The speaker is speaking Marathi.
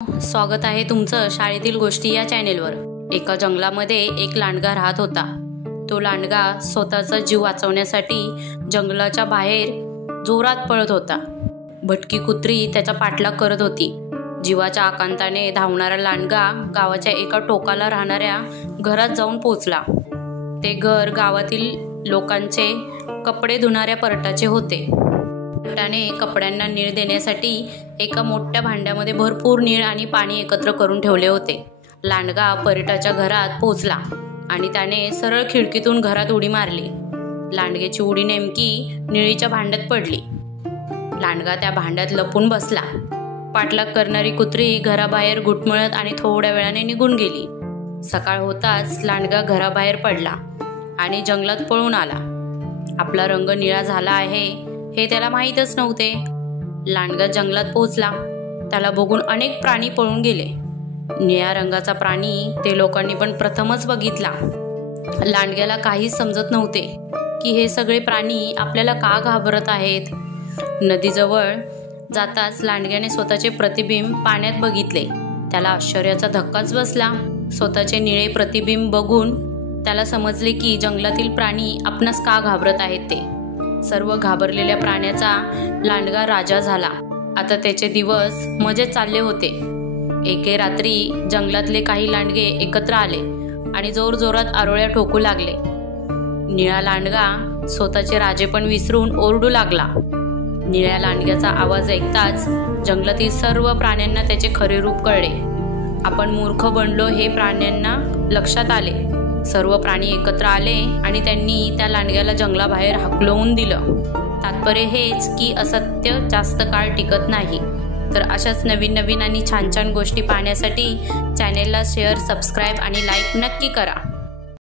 स्वागत आहे तुमचं शाळेतील गोष्टी या चॅनेलवर। एका जंगलामध्ये एक लांडगा राहत होता। तो लांडगा स्वतःचा जीव वाचवण्यासाठी जंगलाच्या बाहेर जोरात पळत होता। भटकी कुत्री त्याचा पाठलाग करत होती। जीवाच्या आकांताने धावणारा लांडगा गावाच्या एका टोकाला राहणाऱ्या घरात जाऊन पोहोचला। ते घर गावातील लोकांचे कपडे धुणाऱ्या परटाचे होते। त्याने कपड्यांना नीळ देण्यासाठी एका मोठ्या भांड्यामध्ये भरपूर नीळ आणि पाणी एकत्र करून ठेवले होते। लांडगा परटाच्या घरात पोहोचला आणि त्याने सरळ खिडकीतून घरात उडी मारली। लांडग्याची उडी नेमकी निळीच्या भांड्यात पडली। लांडगा त्या भांड्यात लपून बसला। पाठलाग करणारी कुत्री घराबाहेर घुटमळत आणि थोड्या वेळाने निघून गेली। सकाळ होताच लांडगा घराबाहेर पडला आणि जंगलात पळून आला। आपला रंग निळा झाला आहे हे त्याला माहीतच नव्हते। लांडगा जंगलात पोहोचला। त्याला बघून अनेक प्राणी पळून गेले। निळ्या रंगाचा प्राणी ते लोकांनी पण प्रथमच बघितला। लांडग्याला काहीच समजत नव्हते की हे सगळे प्राणी आपल्याला का घाबरत आहेत। नदीजवळ जाताच लांडग्याने स्वतःचे प्रतिबिंब पाण्यात बघितले। त्याला आश्चर्याचा धक्काच बसला। स्वतःचे निळे प्रतिबिंब बघून त्याला समजले की जंगलातील प्राणी आपणास का घाबरत आहेत ते। सर्व घाबरलेल्या प्राण्याचा लांडगा राजा झाला। आता त्याचे दिवस मजेत चालले होते। एके रात्री जंगलातले काही लांडगे एकत्र आले आणि जोरजोरात आरोळ्या ठोकू लागले। निळा लांडगा स्वतःचे राजेपण विसरून ओरडू लागला। निळ्या लांडग्याचा आवाज ऐकताच जंगलातील सर्व प्राण्यांना त्याचे खरे रूप कळले। आपण मूर्ख बनलो हे प्राण्यांना लक्षात आले। सर्व प्राणी एकत्र आले आणि त्यांनी त्या लांडग्याला जंगलाबाहेर हाकलवून दिलं। तात्पर्य हेच की असत्य जास्त काळ टिकत नाही। तर अशाच नवीन आणि छान गोष्टी पाहण्यासाठी चॅनेलला शेअर, सबस्क्राईब आणि लाईक नक्की करा।